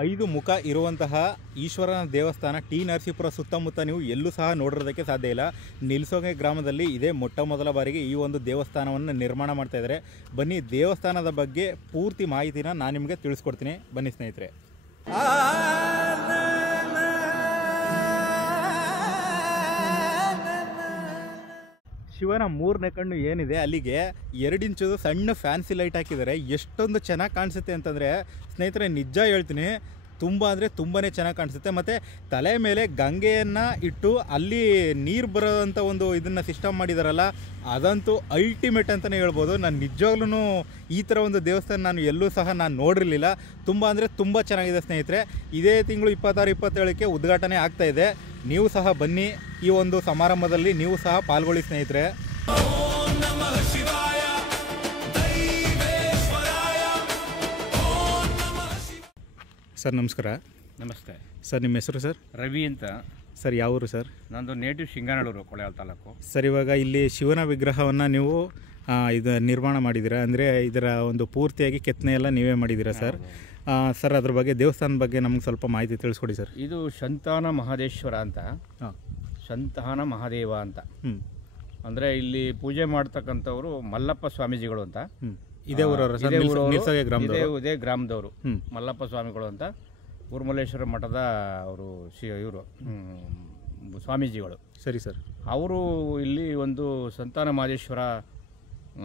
5 ಮುಖ ಇರುವಂತಹ ಈಶ್ವರನ ದೇವಸ್ಥಾನ ಟಿ ನರಸೀಪುರ ಸುತ್ತಮುತ್ತ ನೀವು ಎಲ್ಲೂ ಸಹ ನೋಡಿರೋದಕ್ಕೆ ಸಾಧ್ಯ ಇಲ್ಲ. ನಿಲ್ಸೋಗೆ ಗ್ರಾಮದಲ್ಲಿ ಇದೇ ಮೊಟ್ಟ ಮೊದಲ ಬಾರಿಗೆ ಈ ಒಂದು ದೇವಸ್ಥಾನವನ್ನು ನಿರ್ಮಾಣ ಮಾಡ್ತಾ ಇದ್ದಾರೆ. ಬನ್ನಿ, ದೇವಸ್ಥಾನದ ಬಗ್ಗೆ ಪೂರ್ತಿ ಮಾಹಿತಿನ ನಾನು ನಿಮಗೆ ತಿಳಿಸ್ಕೊಡ್ತೀನಿ. ಬನ್ನಿ ಸ್ನೇಹಿತರೆ. ಶಿವನ 3ನೇ ಕಣ್ಣು ಏನಿದೆ ಅಲ್ಲಿಗೆ 2 ಇಂಚು ಸಣ್ಣ ಫ್ಯಾನ್ಸಿ ಲೈಟ್ ಹಾಕಿದ್ದಾರೆ. ಎಷ್ಟೊಂದು ಚೆನ್ನಾಗಿ ಕಾಣಿಸುತ್ತೆ ಅಂತಂದರೆ ಸ್ನೇಹಿತರೆ, ನಿಜ ಹೇಳ್ತೀನಿ, ತುಂಬ ಅಂದರೆ ತುಂಬಾ ಚೆನ್ನಾಗಿ ಕಾಣಿಸುತ್ತೆ. ಮತ್ತು ತಲೆ ಮೇಲೆ ಗಂಗೆಯನ್ನು ಇಟ್ಟು ಅಲ್ಲಿ ನೀರು ಬರೋವಂಥ ಒಂದು ಇದನ್ನು ಸಿಸ್ಟಮ್ ಮಾಡಿದಾರಲ್ಲ, ಅದಂತೂ ಅಲ್ಟಿಮೇಟ್ ಅಂತಲೇ ಹೇಳ್ಬೋದು. ನಾನು ನಿಜವಾಗ್ಲೂ ಈ ಥರ ಒಂದು ದೇವಸ್ಥಾನ ನಾನು ಎಲ್ಲೂ ಸಹ ನಾನು ನೋಡಿರಲಿಲ್ಲ. ತುಂಬ ಅಂದರೆ ತುಂಬ ಚೆನ್ನಾಗಿದೆ ಸ್ನೇಹಿತರೆ. ಇದೇ ತಿಂಗಳು 26-27ಕ್ಕೆ ಉದ್ಘಾಟನೆ ಆಗ್ತಾಯಿದೆ. ನೀವು ಸಹ ಬನ್ನಿ, ಈ ಒಂದು ಸಮಾರಂಭದಲ್ಲಿ ನೀವು ಸಹ ಪಾಲ್ಗೊಳ್ಳಿ ಸ್ನೇಹಿತರೆ. ಸರ್ ನಮಸ್ಕಾರ. ನಮಸ್ತೆ ಸರ್, ನಿಮ್ಮ ಹೆಸರು ಸರ್? ರವಿ ಅಂತ ಸರ್. ಯಾವ ಊರು ಸರ್? ನಂದು ನೇಟಿವ್ ಶಿಂಗನಲ್ಲೂರು, ಕೊಳೆಯಾಲ ತಾಲೂಕು. ಸರ್, ಇವಾಗ ಇಲ್ಲಿ ಶಿವನ ವಿಗ್ರಹವನ್ನು ನೀವು ಇದು ನಿರ್ಮಾಣ ಮಾಡಿದ್ದೀರಾ, ಅಂದರೆ ಇದರ ಒಂದು ಪೂರ್ತಿಯಾಗಿ ಕೆತ್ತನೆ ಎಲ್ಲ ನೀವೇ ಮಾಡಿದ್ದೀರಾ ಸರ್? ಸರ್, ಅದ್ರ ಬಗ್ಗೆ ದೇವಸ್ಥಾನದ ಬಗ್ಗೆ ನಮ್ಗೆ ಸ್ವಲ್ಪ ಮಾಹಿತಿ ತಿಳಿಸ್ಕೊಡಿ ಸರ್. ಇದು ಸಂತಾನ ಮಹದೇಶ್ವರ ಅಂತ, ಸಂತಾನ ಮಹಾದೇವ ಅಂತ. ಅಂದರೆ ಇಲ್ಲಿ ಪೂಜೆ ಮಾಡ್ತಕ್ಕಂಥವ್ರು ಮಲ್ಲಪ್ಪ ಸ್ವಾಮೀಜಿಗಳು ಅಂತ. ಇದೇ ಗ್ರಾಮದವರು ಮಲ್ಲಪ್ಪ ಸ್ವಾಮಿಗಳು ಅಂತ, ಊರ್ಮಲ್ಲೇಶ್ವರ ಮಠದ ಅವರು ಇವರು ಸ್ವಾಮೀಜಿಗಳು. ಸರಿ ಸರ್. ಅವರು ಇಲ್ಲಿ ಒಂದು ಸಂತಾನ ಮಹದೇಶ್ವರ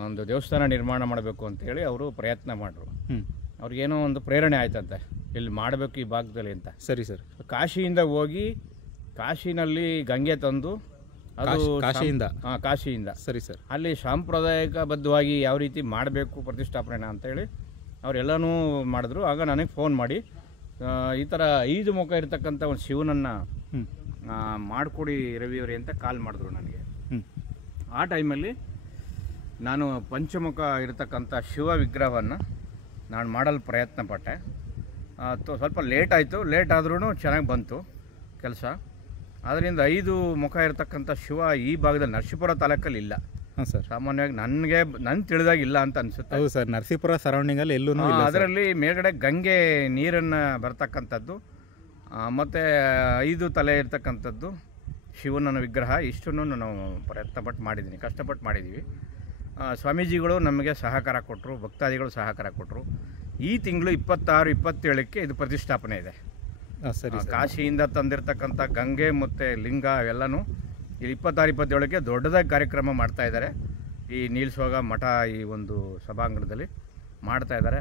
ಒಂದು ದೇವಸ್ಥಾನ ನಿರ್ಮಾಣ ಮಾಡಬೇಕು ಅಂತೇಳಿ ಅವರು ಪ್ರಯತ್ನ ಮಾಡ್ರು. ಅವ್ರಿಗೇನೋ ಒಂದು ಪ್ರೇರಣೆ ಆಯ್ತಂತೆ, ಇಲ್ಲಿ ಮಾಡಬೇಕು ಈ ಭಾಗದಲ್ಲಿ ಅಂತ. ಸರಿ ಸರ್. ಕಾಶಿಯಿಂದ ಹೋಗಿ ಕಾಶಿನಲ್ಲಿ ಗಂಗೆ ತಂದು, ಅದು ಕಾಶಿಯಿಂದ ಸರಿ ಸರ್, ಅಲ್ಲಿ ಸಾಂಪ್ರದಾಯಿಕಬದ್ಧವಾಗಿ ಯಾವ ರೀತಿ ಮಾಡಬೇಕು ಪ್ರತಿಷ್ಠಾಪನೆ ಅಂತೇಳಿ ಅವರೆಲ್ಲನೂ ಮಾಡಿದ್ರು. ಆಗ ನನಗೆ ಫೋನ್ ಮಾಡಿ ಈ ಥರ 5 ಮುಖ ಇರತಕ್ಕಂಥ ಒಂದು ಶಿವನನ್ನು ಮಾಡಿಕೊಡಿ ರವಿಯವರೇ ಅಂತ ಕಾಲ್ ಮಾಡಿದ್ರು ನನಗೆ. ಆ ಟೈಮಲ್ಲಿ ನಾನು ಪಂಚಮುಖ ಇರತಕ್ಕಂಥ ಶಿವ ವಿಗ್ರಹವನ್ನು ನಾನು ಮಾಡಲು ಪ್ರಯತ್ನ ಪಟ್ಟೆ. ಸ್ವಲ್ಪ ಲೇಟ್ ಆಯಿತು. ಲೇಟ್ ಆದ್ರೂ ಚೆನ್ನಾಗಿ ಬಂತು ಕೆಲಸ. ಅದರಿಂದ 5 ಮುಖ ಇರತಕ್ಕಂಥ ಶಿವ ಈ ಭಾಗದಲ್ಲಿ ನರಸೀಪುರ ತಾಲೂಕಲ್ಲಿ ಇಲ್ಲ. ಹಾಂ ಸರ್. ಸಾಮಾನ್ಯವಾಗಿ ನನ್ನ ತಿಳಿದಾಗ ಇಲ್ಲ ಅಂತ ಅನಿಸುತ್ತೆ. ಹೌದು ಸರ್, ನರಸೀಪುರ ಸರೌಂಡಿಂಗಲ್ಲಿ ಎಲ್ಲೂ ಅದರಲ್ಲಿ ಮೇಲ್ಗಡೆ ಗಂಗೆ ನೀರನ್ನು ಬರ್ತಕ್ಕಂಥದ್ದು, ಮತ್ತು 5 ತಲೆ ಇರ್ತಕ್ಕಂಥದ್ದು ಶಿವನ ವಿಗ್ರಹ, ಇಷ್ಟನ್ನು ನಾವು ಪ್ರಯತ್ನಪಟ್ಟು ಮಾಡಿದ್ದೀನಿ, ಕಷ್ಟಪಟ್ಟು ಮಾಡಿದ್ದೀವಿ. ಸ್ವಾಮೀಜಿಗಳು ನಮಗೆ ಸಹಕಾರ ಕೊಟ್ಟರು, ಭಕ್ತಾದಿಗಳು ಸಹಕಾರ ಕೊಟ್ಟರು. ಈ ತಿಂಗಳು 26-27ಕ್ಕೆ ಇದು ಪ್ರತಿಷ್ಠಾಪನೆ ಇದೆ. ಸರಿ. ಕಾಶಿಯಿಂದ ತಂದಿರತಕ್ಕಂಥ ಗಂಗೆ ಮತ್ತು ಲಿಂಗ ಅವೆಲ್ಲನೂ ಇಲ್ಲಿ 26-27ಕ್ಕೆ ದೊಡ್ಡದಾಗಿ ಕಾರ್ಯಕ್ರಮ ಮಾಡ್ತಾ ಇದ್ದಾರೆ. ಈ ನೀಲ್ಸೋಗ ಮಠ ಈ ಒಂದು ಸಭಾಂಗಣದಲ್ಲಿ ಮಾಡ್ತಾ ಇದ್ದಾರೆ.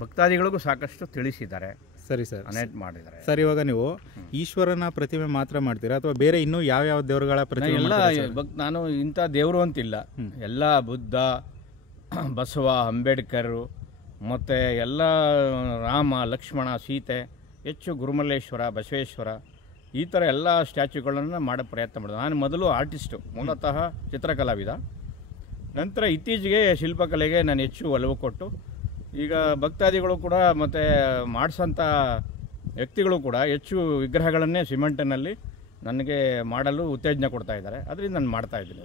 ಭಕ್ತಾದಿಗಳಿಗೂ ಸಾಕಷ್ಟು ತಿಳಿಸಿದ್ದಾರೆ. ಸರಿ ಸರ್, ಅನೇಟ್ ಮಾಡಿದ್ದಾರೆ. ಸರ್, ಇವಾಗ ನೀವು ಈಶ್ವರನ ಪ್ರತಿಮೆ ಮಾತ್ರ ಮಾಡ್ತೀರಾ ಅಥವಾ ಬೇರೆ ಇನ್ನೂ ಯಾವ ದೇವರುಗಳ ಪ್ರತಿಮೆ? ಎಲ್ಲ ನಾನು ಇಂಥ ದೇವರು ಅಂತಿಲ್ಲ, ಎಲ್ಲ ಬುದ್ಧ, ಬಸವ, ಅಂಬೇಡ್ಕರ್, ಮತ್ತು ಎಲ್ಲ ರಾಮ, ಲಕ್ಷ್ಮಣ, ಸೀತೆ, ಹೆಚ್ಚು ಗುರುಮಲ್ಲೇಶ್ವರ, ಬಸವೇಶ್ವರ, ಈ ಥರ ಎಲ್ಲ ಸ್ಟ್ಯಾಚ್ಯೂಗಳನ್ನು ಮಾಡೋ ಪ್ರಯತ್ನ ಮಾಡಿದೆ. ನಾನು ಮೊದಲು ಆರ್ಟಿಸ್ಟು, ಮೂಲತಃ ಚಿತ್ರಕಲಾವಿದ. ನಂತರ ಇತ್ತೀಚೆಗೆ ಶಿಲ್ಪಕಲೆಗೆ ನಾನು ಹೆಚ್ಚು ಒಲವು ಕೊಟ್ಟು, ಈಗ ಭಕ್ತಾದಿಗಳು ಕೂಡ ಮತ್ತು ಮಾಡಿಸೋಂಥ ವ್ಯಕ್ತಿಗಳು ಕೂಡ ಹೆಚ್ಚು ವಿಗ್ರಹಗಳನ್ನೇ ಸಿಮೆಂಟಿನಲ್ಲಿ ನನಗೆ ಮಾಡಲು ಉತ್ತೇಜನ ಕೊಡ್ತಾ ಇದ್ದಾರೆ. ಅದರಿಂದ ನಾನು ಮಾಡ್ತಾ ಇದ್ದೀನಿ.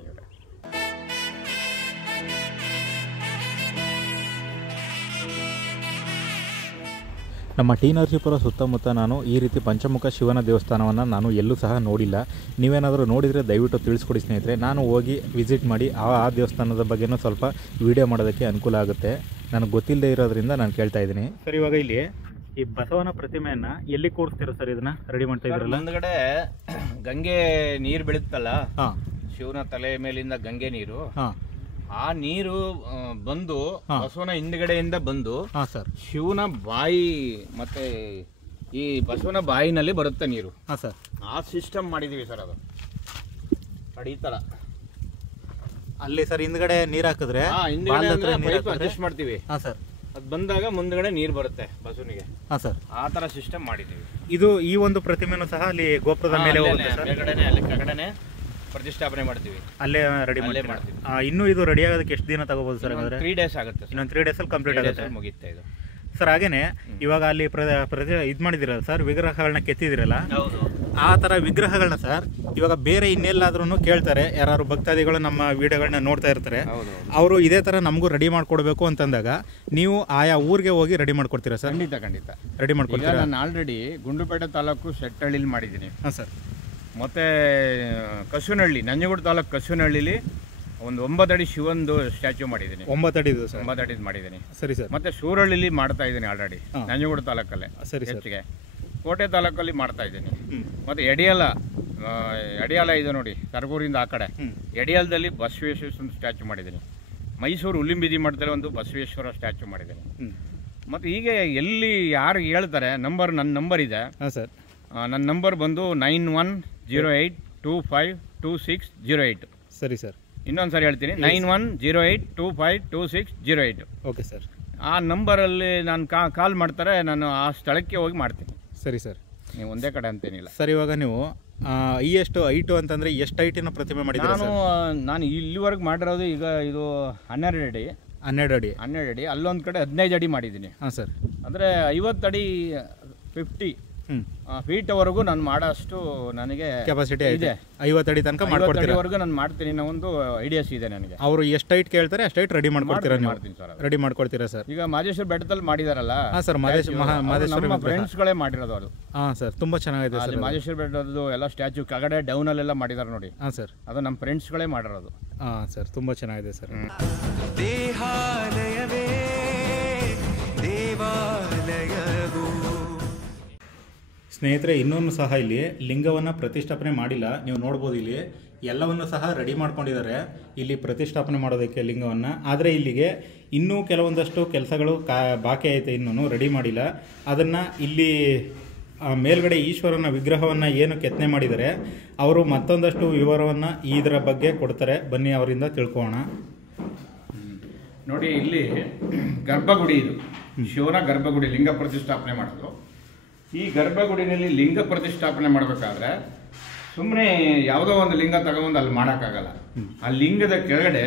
ನಮ್ಮ ಟಿ ನರಸೀಪುರ ಸುತ್ತಮುತ್ತ ನಾನು ಈ ರೀತಿ ಪಂಚಮುಖ ಶಿವನ ದೇವಸ್ಥಾನವನ್ನು ನಾನು ಎಲ್ಲೂ ಸಹ ನೋಡಿಲ್ಲ. ನೀವೇನಾದರೂ ನೋಡಿದರೆ ದಯವಿಟ್ಟು ತಿಳಿಸ್ಕೊಡಿ ಸ್ನೇಹಿತರೆ. ನಾನು ಹೋಗಿ ವಿಸಿಟ್ ಮಾಡಿ ಆ ದೇವಸ್ಥಾನದ ಬಗ್ಗೆನೂ ಸ್ವಲ್ಪ ವಿಡಿಯೋ ಮಾಡೋದಕ್ಕೆ ಅನುಕೂಲ ಆಗುತ್ತೆ. ನನಗೆ ಗೊತ್ತಿಲ್ಲದೆ ಇರೋದ್ರಿಂದ ನಾನು ಕೇಳ್ತಾ ಇದ್ದೀನಿ. ಸರ್, ಇವಾಗ ಇಲ್ಲಿ ಈ ಬಸವನ ಪ್ರತಿಮೆಯನ್ನು ಎಲ್ಲಿ ಕೂರಿಸ್ತೀರಾ ಸರ್? ಇದನ್ನು ರೆಡಿ ಮಾಡ್ತಾ ಇದ್ದೀರಲ್ಲ? ಮುಂದ್ಗಡೆ ಗಂಗೆ ನೀರು ಬೀಳುತ್ತಲ್ಲ, ಶಿವನ ತಲೆ ಮೇಲಿಂದ ಗಂಗೆ ನೀರು, ಆ ನೀರು ಬಂದು ಬಸವನ ಹಿಂದ್ಗಡೆಯಿಂದ ಬಂದು ಶಿವನ ಬಾಯಿ ಮತ್ತೆ ಈ ಬಸವನ ಬಾಯಿನಲ್ಲಿ ಬರುತ್ತೆ ನೀರು. ಆ ಸಿಸ್ಟಮ್ ಮಾಡಿದೀವಿ ಸರ್. ಅದು ನೋಡಿ, ಈ ತರ ಅಲ್ಲಿ ಸರ್ ಹಿಂದ್ಗಡೆ ನೀರು ಹಾಕಿದ್ರೆ ಅಡ್ಜಸ್ಟ್ ಮಾಡ್ತೀವಿ. ಅದು ಬಂದಾಗ ಮುಂದ್ಗಡೆ ನೀರು ಬರುತ್ತೆ ಬಸವನಿಗೆ. ಆ ತರ ಸಿಸ್ಟಮ್ ಮಾಡಿದೀವಿ. ಇದು ಈ ಒಂದು ಪ್ರತಿಮೆನೂ ಸಹ ಅಲ್ಲಿ ಗೋಪುರದ ಮೇಲೆ ಅಲ್ಲಿ ಕೆಳಗಡೆ ಪ್ರತಿಷ್ಠಾಪನೆ ಮಾಡ್ತೀವಿ, ಅಲ್ಲೇ ರೆಡಿ ಮಾಡ್ತೀವಿ. ಇನ್ನೂ ಇದು ರೆಡಿ ಆಗೋದಕ್ಕೆ ಎಷ್ಟು ದಿನ ತಗೋಬಹುದು ಸರ್? 3 days ಆಗುತ್ತೆ. ಇನ್ನೊಂದು 3 days ಅಲ್ಲಿ ಕಂಪ್ಲೀಟ್ ಆಗುತ್ತೆ, ಮುಗಿಯುತ್ತೆ ಇದು ಸರ್. ಹಾಗೇನೆ ಇವಾಗ ಅಲ್ಲಿ ಇದು ಮಾಡಿದಿರಲ್ಲ ಸರ್, ವಿಗ್ರಹಗಳನ್ನ ಕೆತ್ತಿದಿರಲ್ಲ, ಆ ಥರ ವಿಗ್ರಹಗಳನ್ನ ಸರ್ ಇವಾಗ ಬೇರೆ ಇನ್ನೆಲ್ಲಾದ್ರೂ ಕೇಳ್ತಾರೆ, ಯಾರು ಭಕ್ತಾದಿಗಳು ನಮ್ಮ ವಿಡಿಯೋಗಳನ್ನ ನೋಡ್ತಾ ಇರ್ತಾರೆ, ಅವರು ಇದೇ ಥರ ನಮಗೂ ರೆಡಿ ಮಾಡ್ಕೊಡ್ಬೇಕು ಅಂತಂದಾಗ ನೀವು ಆಯಾ ಊರಿಗೆ ಹೋಗಿ ರೆಡಿ ಮಾಡ್ಕೊಡ್ತೀರಾ ಸರ್? ಖಂಡಿತ ರೆಡಿ ಮಾಡ್ಕೊಡ್ತೀರಾ? ನಾನು ಆಲ್ರೆಡಿ ಗುಂಡ್ಲುಪೇಟೆ ತಾಲೂಕು ಸೆಟ್ಟಹಳ್ಳಿಲಿ ಮಾಡಿದ್ದೀನಿ. ಹಾಂ ಸರ್. ಮತ್ತು ಕಸುನಹಳ್ಳಿ, ನಂಜನಗೂಡು ತಾಲೂಕು ಕಸುನಹಳ್ಳಿಲಿ ಒಂದು 9 ಅಡಿ ಶಿವಂದು ಸ್ಟ್ಯಾಚ್ಯೂ ಮಾಡಿದ್ದೀನಿ. 9 ಅಡಿದು ಸರ್? 9 ಅಡಿದು ಮಾಡಿದ್ದೀನಿ. ಸರಿ ಸರ್. ಮತ್ತು ಸೂರಳ್ಳಿಲಿ ಮಾಡ್ತಾ ಇದ್ದೀನಿ ಆಲ್ರೆಡಿ, ನಂಜನಗೂಡು ತಾಲೂಕಲ್ಲೇ. ಸರಿ ಸರ್. ಹೆಚ್ಚಿಗೆ ಕೋಟೆ ತಾಲೂಕಲ್ಲಿ ಮಾಡ್ತಾ ಇದ್ದೀನಿ. ಮತ್ತು ಎಡಿಯಾಲ ಇದೆ ನೋಡಿ, ಕರಗೂರಿಂದ ಆ ಕಡೆ ಎಡಿಯಾಲದಲ್ಲಿ ಬಸವೇಶ್ವರ ಸ್ಟ್ಯಾಚ್ಯೂ ಮಾಡಿದ್ದೀನಿ. ಮೈಸೂರು ಹುಲ್ಲಿಂಬಿದಿ ಮಠದಲ್ಲಿ ಒಂದು ಬಸವೇಶ್ವರ ಸ್ಟ್ಯಾಚ್ಯೂ ಮಾಡಿದ್ದೀನಿ. ಮತ್ತು ಹೀಗೆ ಎಲ್ಲಿ ಯಾರು ಹೇಳ್ತಾರೆ ನನ್ನ ನಂಬರ್ ಇದೆ. ಹಾಂ ಸರ್. ನನ್ನ ನಂಬರ್ ಬಂದು 9108252608. ಸರಿ ಸರ್. ಇನ್ನೊಂದು ಸರಿ ಹೇಳ್ತೀನಿ, 9108252608. Okay sir. ಆ ನಂಬರಲ್ಲಿ ನಾನು ಕಾಲ್ ಮಾಡ್ತಾರೆ, ನಾನು ಆ ಸ್ಥಳಕ್ಕೆ ಹೋಗಿ ಮಾಡ್ತೀನಿ. ಸರಿ ಸರ್. ನೀವು ಒಂದೇ ಕಡೆ ಅಂತೇನಿಲ್ಲ ಸರ್. ಇವಾಗ ನೀವು ಎಷ್ಟು ಹೈಟು ಅಂತಂದರೆ ಎಷ್ಟು ಹೈಟಿನ ಪ್ರತಿಮೆ ಮಾಡಿದ್ದೀರಾ ಸರ್? ನಾನು ಇಲ್ಲಿವರೆಗೆ ಮಾಡಿರೋದು ಈಗ ಇದು 12 ಅಡಿ. 12 ಅಡಿ. ಅಲ್ಲೊಂದು ಕಡೆ 15 ಅಡಿ ಮಾಡಿದ್ದೀನಿ. ಹಾಂ ಸರ್. ಅಂದರೆ 50 ಅಡಿ 50 ಫೀಟ್ವರೆಗೂ ನಾನು ಮಾಡೋಷ್ಟು ನನಗೆ ಕೆಪಾಸಿಟಿ ಇದೆ. 50 ಅಡಿ ತನಕ ಮಾಡ್ಕೊಡ್ತೀರಾ? ನಾನು ಮಾಡ್ತೀನಿ ಅನ್ನೋ ಒಂದು ಐಡಿಯಾಸ್ ಇದೆ ನನಗೆ. ಅವರು ಎಷ್ಟು ಹೈಟ್ ಕೇಳ್ತಾರೆ ಅಷ್ಟು ಹೈಟ್ ರೆಡಿ ಮಾಡ್ಕೊಡ್ತೀರಾ ನೀವು? ಮಾಡ್ತೀನಿ ಸರ್. ರೆಡಿ ಮಾಡ್ಕೊಡ್ತೀರಾ ಸರ್? ಈಗ ಮಾದೇಶ್ವರ ಬೆಟ್ಟದಲ್ಲಿ ಮಾಡಿದಾರಲ್ಲ. ಹಾಂ ಸರ್. ಮಾದೇಶ್ವರ ಫ್ರೆಂಡ್ಸ್ಗಳೇ ಮಾಡಿರೋದು ಅದು. ಹಾಂ ಸರ್. ತುಂಬ ಚೆನ್ನಾಗಿದೆ ಸರ್. ಮಾದೇಶ್ವರ ಬೆಟ್ಟದ್ದು ಎಲ್ಲ ಸ್ಟ್ಯಾಚ್ಯೂ ಕೆಳಗಡೆ ಡೌನಲ್ಲೆಲ್ಲ ಮಾಡಿದ್ದಾರೆ ನೋಡಿ. ಹಾಂ ಸರ್. ಅದು ನಮ್ಮ ಫ್ರೆಂಡ್ಸ್ಗಳೇ ಮಾಡಿರೋದು. ಹಾಂ ಸರ್. ತುಂಬ ಚೆನ್ನಾಗಿದೆ ಸರ್. ದೇಹಾಲಯವೇ ದೇವಾಲಯವೋ. ಸ್ನೇಹಿತರೆ, ಇನ್ನೊಂದು ಸಹ ಇಲ್ಲಿ ಲಿಂಗವನ್ನು ಪ್ರತಿಷ್ಠಾಪನೆ ಮಾಡಿಲ್ಲ. ನೀವು ನೋಡ್ಬೋದು ಇಲ್ಲಿ ಎಲ್ಲವನ್ನು ಸಹ ರೆಡಿ ಮಾಡ್ಕೊಂಡಿದ್ದಾರೆ ಇಲ್ಲಿ ಪ್ರತಿಷ್ಠಾಪನೆ ಮಾಡೋದಕ್ಕೆ ಲಿಂಗವನ್ನು. ಆದರೆ ಇಲ್ಲಿಗೆ ಇನ್ನೂ ಕೆಲವೊಂದಷ್ಟು ಕೆಲಸಗಳು ಬಾಕಿ ಐತೆ, ಇನ್ನೂ ರೆಡಿ ಮಾಡಿಲ್ಲ. ಅದನ್ನು ಇಲ್ಲಿ ಮೇಲ್ಗಡೆ ಈಶ್ವರನ ವಿಗ್ರಹವನ್ನು ಏನು ಕೆತ್ತನೆ ಮಾಡಿದ್ದಾರೆ ಅವರು ಮತ್ತೊಂದಷ್ಟು ವಿವರವನ್ನು ಇದರ ಬಗ್ಗೆ ಕೊಡ್ತಾರೆ. ಬನ್ನಿ ಅವರಿಂದ ತಿಳ್ಕೊಳ್ಳೋಣ. ನೋಡಿ, ಇಲ್ಲಿ ಗರ್ಭಗುಡಿ, ಇದು ಶಿವನ ಗರ್ಭಗುಡಿ, ಲಿಂಗ ಪ್ರತಿಷ್ಠಾಪನೆ ಮಾಡೋದು. ಈ ಗರ್ಭಗುಡಿನಲ್ಲಿ ಲಿಂಗ ಪ್ರತಿಷ್ಠಾಪನೆ ಮಾಡಬೇಕಾದ್ರೆ ಸುಮ್ಮನೆ ಯಾವುದೋ ಒಂದು ಲಿಂಗ ತಗೊಂಡು ಅಲ್ಲಿ ಮಾಡೋಕ್ಕಾಗಲ್ಲ. ಆ ಲಿಂಗದ ಕೆಳಗಡೆ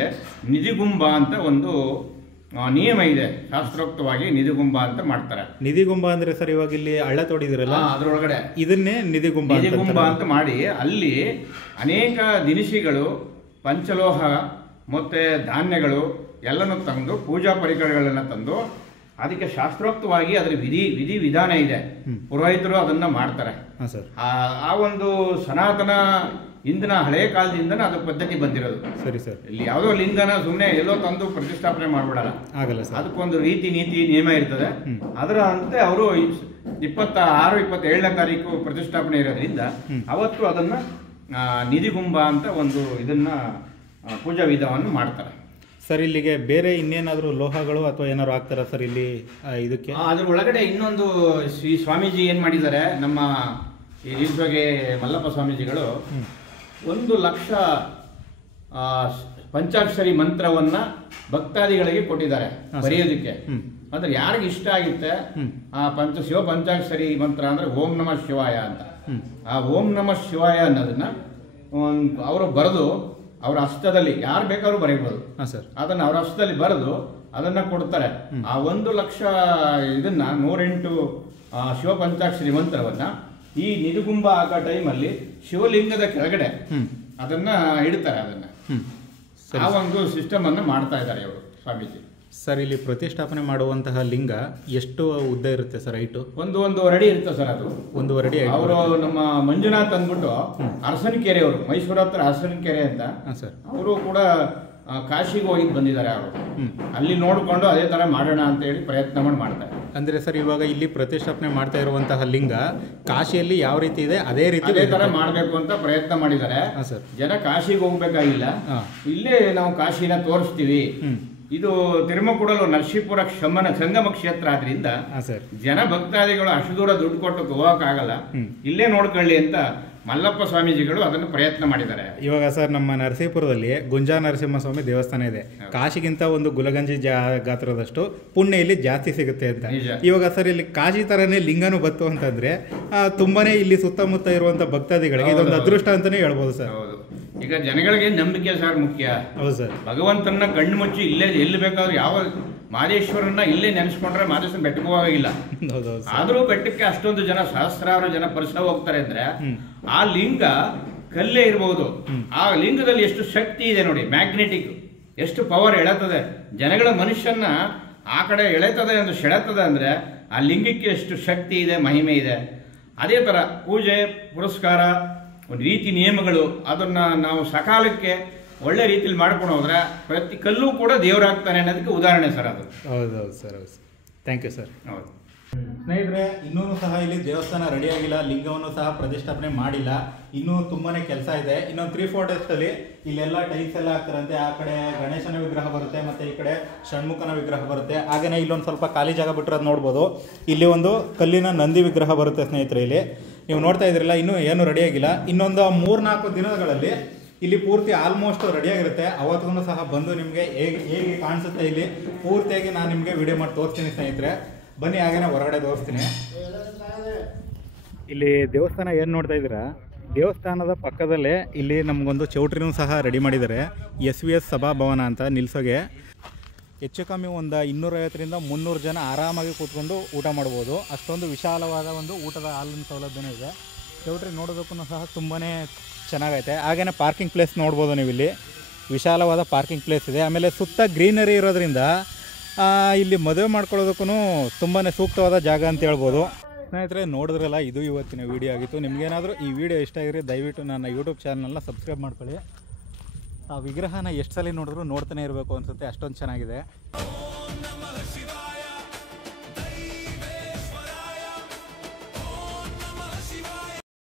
ನಿಧಿಗುಂಬ ಅಂತ ಒಂದು ನಿಯಮ ಇದೆ, ಶಾಸ್ತ್ರೋಕ್ತವಾಗಿ ನಿಧಿಗುಂಬ ಅಂತ ಮಾಡ್ತಾರೆ. ನಿಧಿಗುಂಬ ಅಂದ್ರೆ ಸರ್ ಇವಾಗ ಇಲ್ಲಿ ಹಳ್ಳ ತೋಡಿದಿರಲ್ಲ, ಅದರೊಳಗಡೆ ಇದನ್ನೇ ನಿಧಿಗುಂಬ ಅಂತ ಮಾಡಿ ಅಲ್ಲಿ ಅನೇಕ ದಿನಸಿಗಳು, ಪಂಚಲೋಹ ಮತ್ತೆ ಧಾನ್ಯಗಳು ಎಲ್ಲನೂ ತಂದು, ಪೂಜಾ ಪರಿಕರಗಳನ್ನು ತಂದು ಅದಕ್ಕೆ ಶಾಸ್ತ್ರೋಕ್ತವಾಗಿ ಅದರ ವಿಧಿ ವಿಧಾನ ಇದೆ. ಪುರೋಹಿತರು ಅದನ್ನ ಮಾಡ್ತಾರೆ. ಆ ಒಂದು ಸನಾತನ ಇಂದಿನ ಹಳೆ ಕಾಲದಿಂದ ಅದು ಪದ್ಧತಿ ಬಂದಿರೋದು. ಸರಿ ಸರ್. ಇಲ್ಲಿ ಯಾವುದೋ ಲಿಂಗನ ಸುಮ್ಮನೆ ಎಲ್ಲೋ ತಂದು ಪ್ರತಿಷ್ಠಾಪನೆ ಮಾಡ್ಬಿಡಲ್ಲ, ಆಗಲ್ಲ ಸರ್. ಅದಕ್ಕೊಂದು ನೀತಿ ನಿಯಮ ಇರ್ತದೆ. ಅದರ ಅಂತೆ ಅವರು 26-27ನೇ ತಾರೀಕು ಪ್ರತಿಷ್ಠಾಪನೆ ಇರೋದ್ರಿಂದ ಅವತ್ತು ಅದನ್ನ ನಿಧಿಗುಂಬ ಅಂತ ಒಂದು ಇದನ್ನ ಪೂಜಾ ವಿಧಾನವನ್ನು ಮಾಡ್ತಾರೆ. ಸರ್, ಇಲ್ಲಿಗೆ ಬೇರೆ ಇನ್ನೇನಾದರೂ ಲೋಹಗಳು ಅಥವಾ ಏನಾದ್ರು ಹಾಕ್ತಾರ ಸರ್ ಇಲ್ಲಿ ಇದಕ್ಕೆ? ಅದ್ರ ಒಳಗಡೆ ಇನ್ನೊಂದು ಸ್ವಾಮೀಜಿ ಏನ್ ಮಾಡಿದ್ದಾರೆ, ನಮ್ಮ ಈ ರೀತಿಯಾಗಿ ಮಲ್ಲಪ್ಪ ಸ್ವಾಮೀಜಿಗಳು 1,00,000 ಪಂಚಾಕ್ಷರಿ ಮಂತ್ರವನ್ನ ಭಕ್ತಾದಿಗಳಿಗೆ ಕೊಟ್ಟಿದ್ದಾರೆ ಬರೆಯೋದಕ್ಕೆ. ಅಂದ್ರೆ ಯಾರಿಗೆ ಇಷ್ಟ ಆಗುತ್ತೆ ಆ ಶಿವ ಪಂಚಾಕ್ಷರಿ ಮಂತ್ರ ಅಂದ್ರೆ ಓಂ ನಮಃ ಶಿವಾಯ ಅಂತ. ಆ ಓಂ ನಮಃ ಶಿವಾಯ ಅನ್ನೋದನ್ನ ಅವರು ಬರೆದು ಅವರ ಹಸ್ತದಲ್ಲಿ ಯಾರು ಬೇಕಾದ್ರೂ ಬರೀಬಹುದು. ಅದನ್ನ ಅವರ ಹಸ್ತದಲ್ಲಿ ಬರೆದು ಅದನ್ನ ಕೊಡ್ತಾರೆ. ಆ 1,00,000 ಇದನ್ನ 108 ಶಿವ ಪಂಚಾಕ್ಷರಿ ಮಂತ್ರವನ್ನ ಈ ನಿಧಿಗುಂಬ ಆಗೋ ಟೈಮಲ್ಲಿ ಶಿವಲಿಂಗದ ಕೆಳಗಡೆ ಅದನ್ನ ಇಡ್ತಾರೆ. ಅದನ್ನ ಆ ಒಂದು ಸಿಸ್ಟಮ್ ಅನ್ನ ಮಾಡ್ತಾ ಇದ್ದಾರೆ ಇವರು ಸ್ವಾಮೀಜಿ. ಸರ್, ಇಲ್ಲಿ ಪ್ರತಿಷ್ಠಾಪನೆ ಮಾಡುವಂತಹ ಲಿಂಗ ಎಷ್ಟು ಉದ್ದ ಇರುತ್ತೆ ಸರ್? ಹೈಟು 1.5 ಅಡಿ ಇರುತ್ತೆ ಸರ್. ಅದು 1.5 ಅಡಿ. ಅವರು ನಮ್ಮ ಮಂಜುನಾಥ್ ಅಂದ್ಬಿಟ್ಟು ಅರಸನಕೆರೆ, ಅವರು ಮೈಸೂರು ಹತ್ರ ಅರಸನಕೆರೆ ಅಂತ, ಅವರು ಕೂಡ ಕಾಶಿಗೆ ಹೋಗಿ ಬಂದಿದ್ದಾರೆ. ಅವರು ಅಲ್ಲಿ ನೋಡಿಕೊಂಡು ಅದೇ ತರ ಮಾಡೋಣ ಅಂತ ಹೇಳಿ ಪ್ರಯತ್ನ ಮಾಡ್ತಾರೆ. ಅಂದ್ರೆ ಸರ್, ಇವಾಗ ಇಲ್ಲಿ ಪ್ರತಿಷ್ಠಾಪನೆ ಮಾಡ್ತಾ ಇರುವಂತಹ ಲಿಂಗ ಕಾಶಿಯಲ್ಲಿ ಯಾವ ರೀತಿ ಇದೆ ಅದೇ ತರ ಮಾಡಬೇಕು ಅಂತ ಪ್ರಯತ್ನ ಮಾಡಿದ್ದಾರೆ. ಜನ ಕಾಶಿಗೆ ಹೋಗ್ಬೇಕಾಗಿಲ್ಲ, ಇಲ್ಲೇ ನಾವು ಕಾಶಿನ ತೋರಿಸ್ತೀವಿ. ಇದು ತಿರುಮಕೂಡಲು ನರಸೀಪುರ ಸಂಗಮ ಕ್ಷೇತ್ರ ಆದ್ರಿಂದ ಜನ ಭಕ್ತಾದಿಗಳು ಅಷ್ಟು ದೂರ ದುಡ್ಡು ಕೊಟ್ಟು ಹೋಗಕ್ಕಾಗಲ್ಲ, ಇಲ್ಲೇ ನೋಡ್ಕೊಳ್ಳಿ ಅಂತ ಮಲ್ಲಪ್ಪ ಸ್ವಾಮೀಜಿಗಳು ಅದನ್ನು ಪ್ರಯತ್ನ ಮಾಡಿದ್ದಾರೆ. ಇವಾಗ ಸರ್, ನಮ್ಮ ನರಸೀಪುರದಲ್ಲಿ ಗುಂಜಾ ನರಸಿಂಹಸ್ವಾಮಿ ದೇವಸ್ಥಾನ ಇದೆ. ಕಾಶಿಗಿಂತ ಒಂದು ಗುಲಗಂಜಿ ಗಾತ್ರದಷ್ಟು ಪುಣ್ಯ ಇಲ್ಲಿ ಜಾಸ್ತಿ ಸಿಗುತ್ತೆ ಅಂತ. ಇವಾಗ ಸರ್, ಇಲ್ಲಿ ಕಾಶಿ ತರನೇ ಲಿಂಗನೂ ಬತ್ತು ಅಂತಂದ್ರೆ ತುಂಬಾನೇ ಇಲ್ಲಿ ಸುತ್ತಮುತ್ತ ಇರುವಂತ ಭಕ್ತಾದಿಗಳಿಗೆ ಇದೊಂದು ಅದೃಷ್ಟ ಅಂತಾನೆ ಹೇಳ್ಬೋದು ಸರ್. ಈಗ ಜನಗಳಿಗೆ ನಂಬಿಕೆ ಸರ್ ಮುಖ್ಯ. ಹೌದು ಸರ್. ಭಗವಂತನ ಕಣ್ಣು ಮುಚ್ಚಿ ಇಲ್ಲೇ ಎಲ್ಲಿ ಬೇಕಾದ್ರೂ ಯಾವ ಮಾದೇಶ್ವರನ್ನ ಇಲ್ಲೇ ನೆನೆಸ್ಕೊಂಡ್ರೆ ಮಾದೇಶ್ವರ ಬೆಟ್ಟಕ್ಕೆ ಹೋಗಿಲ್ಲ. ಹೌದೌದು ಆದರೂ ಬೆಟ್ಟಕ್ಕೆ ಅಷ್ಟೊಂದು ಜನ, ಸಹಸ್ರಾರು ಜನ ಪರಿಸರ ಹೋಗ್ತಾರೆ ಅಂದ್ರೆ ಆ ಲಿಂಗ ಕಲ್ಲೇ ಇರಬಹುದು. ಆ ಲಿಂಗದಲ್ಲಿ ಎಷ್ಟು ಶಕ್ತಿ ಇದೆ ನೋಡಿ, ಮ್ಯಾಗ್ನೆಟಿಕ್, ಎಷ್ಟು ಪವರ್ ಎಳೆತದೆ ಜನಗಳ, ಮನುಷ್ಯನ ಆ ಕಡೆ ಎಳೆತದೆ ಅಂದ್ರೆ ಸೆಳೆತದೆ ಅಂದ್ರೆ ಆ ಲಿಂಗಕ್ಕೆ ಎಷ್ಟು ಶಕ್ತಿ ಇದೆ, ಮಹಿಮೆ ಇದೆ. ಅದೇ ತರ ಪೂಜೆ ಪುರಸ್ಕಾರ, ಒಂದು ರೀತಿ ನಿಯಮಗಳು, ಅದನ್ನ ನಾವು ಸಕಾಲಕ್ಕೆ ಒಳ್ಳೆ ರೀತಿಯಲ್ಲಿ ಮಾಡ್ಕೊಂಡು ಹೋದ್ರೆ ಪ್ರತಿ ಕಲ್ಲು ಕೂಡ ದೇವರಾಗ್ತಾನೆ ಅನ್ನೋದಕ್ಕೆ ಉದಾಹರಣೆ ಸರ್ ಅದು. ಹೌದೌದು ಸರ್, ಹೌದು. Thank you sir. ಹೌದು ಸ್ನೇಹಿತರೆ, ಇನ್ನೂ ಸಹ ಇಲ್ಲಿ ದೇವಸ್ಥಾನ ರೆಡಿ ಆಗಿಲ್ಲ, ಲಿಂಗವನ್ನು ಸಹ ಪ್ರತಿಷ್ಠಾಪನೆ ಮಾಡಿಲ್ಲ, ಇನ್ನೂ ತುಂಬಾನೇ ಕೆಲಸ ಇದೆ. ಇನ್ನೊಂದು 3-4 ಡೇಸಲ್ಲಿ ಇಲ್ಲೆಲ್ಲ ಟೈಲ್ಸ್ ಎಲ್ಲ ಹಾಕ್ತಾರಂತೆ. ಆ ಕಡೆ ಗಣೇಶನ ವಿಗ್ರಹ ಬರುತ್ತೆ, ಮತ್ತೆ ಈ ಕಡೆ ಷಣ್ಮುಖನ ವಿಗ್ರಹ ಬರುತ್ತೆ. ಹಾಗೇನೆ ಇಲ್ಲೊಂದು ಸ್ವಲ್ಪ ಖಾಲಿ ಜಾಗ ಬಿಟ್ಟಿರೋದು ನೋಡ್ಬೋದು. ಇಲ್ಲಿ ಒಂದು ಕಲ್ಲಿನ ನಂದಿ ವಿಗ್ರಹ ಬರುತ್ತೆ ಸ್ನೇಹಿತರೆ. ಇಲ್ಲಿ ನೀವು ನೋಡ್ತಾ ಇದ್ರಲ್ಲ, ಇನ್ನೂ ಏನು ರೆಡಿ ಆಗಿಲ್ಲ. ಇನ್ನೊಂದು 3-4 ದಿನಗಳಲ್ಲಿ ಇಲ್ಲಿ ಪೂರ್ತಿ ಆಲ್ಮೋಸ್ಟ್ ರೆಡಿಯಾಗಿರುತ್ತೆ. ಅವತ್ತಿಗೂ ಸಹ ಬಂದು ನಿಮಗೆ ಹೇಗೆ ಕಾಣಿಸುತ್ತೆ ಇಲ್ಲಿ ಪೂರ್ತಿಯಾಗಿ ನಾನು ನಿಮಗೆ ವಿಡಿಯೋ ಮಾಡಿ ತೋರಿಸ್ತೀನಿ ಸ್ನೇಹಿತರೆ. ಬನ್ನಿ, ಹಾಗೇನೆ ಹೊರಗಡೆ ತೋರಿಸ್ತೀನಿ. ಇಲ್ಲಿ ದೇವಸ್ಥಾನ ಏನು ನೋಡ್ತಾ ಇದ್ದೀರಾ, ದೇವಸ್ಥಾನದ ಪಕ್ಕದಲ್ಲೇ ಇಲ್ಲಿ ನಮಗೊಂದು ಚೌಟ್ರಿನೂ ಸಹ ರೆಡಿ ಮಾಡಿದ್ದಾರೆ. SVS ಸಭಾಭವನ ಅಂತ ನಿಲ್ಲಿಸೋಗೆ. ಹೆಚ್ಚು ಕಮ್ಮಿ ಒಂದು 250ರಿಂದ 300 ಜನ ಆರಾಮಾಗಿ ಕೂತ್ಕೊಂಡು ಊಟ ಮಾಡ್ಬೋದು. ಅಷ್ಟೊಂದು ವಿಶಾಲವಾದ ಒಂದು ಊಟದ ಹಾಲಿನ ಸೌಲಭ್ಯನೂ ಇದೆ. ಚೌಟ್ರಿ ನೋಡೋದಕ್ಕೂ ಸಹ ತುಂಬಾ ಚೆನ್ನಾಗೈತೆ. ಹಾಗೆಯೇ ಪಾರ್ಕಿಂಗ್ ಪ್ಲೇಸ್ ನೋಡ್ಬೋದು ನೀವು. ಇಲ್ಲಿ ವಿಶಾಲವಾದ ಪಾರ್ಕಿಂಗ್ ಪ್ಲೇಸ್ ಇದೆ. ಆಮೇಲೆ ಸುತ್ತ ಗ್ರೀನರಿ ಇರೋದ್ರಿಂದ ಇಲ್ಲಿ ಮದುವೆ ಮಾಡ್ಕೊಳ್ಳೋದಕ್ಕೂ ತುಂಬಾ ಸೂಕ್ತವಾದ ಜಾಗ ಅಂತ ಹೇಳ್ಬೋದು. ಸ್ನೇಹಿತರೆ, ನೋಡಿದ್ರಲ್ಲ, ಇದು ಇವತ್ತಿನ ವಿಡಿಯೋ ಆಗಿತ್ತು. ನಿಮಗೇನಾದರೂ ಈ ವಿಡಿಯೋ ಇಷ್ಟ ಆಗಿದ್ರೆ ದಯವಿಟ್ಟು ನನ್ನ ಯೂಟ್ಯೂಬ್ ಚಾನಲ್ನ ಸಬ್ಸ್ಕ್ರೈಬ್ ಮಾಡ್ಕೊಳ್ಳಿ. ಆ ವಿಗ್ರಹನ ಎಷ್ಟು ಸಲ ನೋಡಿದ್ರು ನೋಡ್ತಾನೆ ಇರಬೇಕು ಅನಿಸುತ್ತೆ, ಅಷ್ಟೊಂದು ಚೆನ್ನಾಗಿದೆ.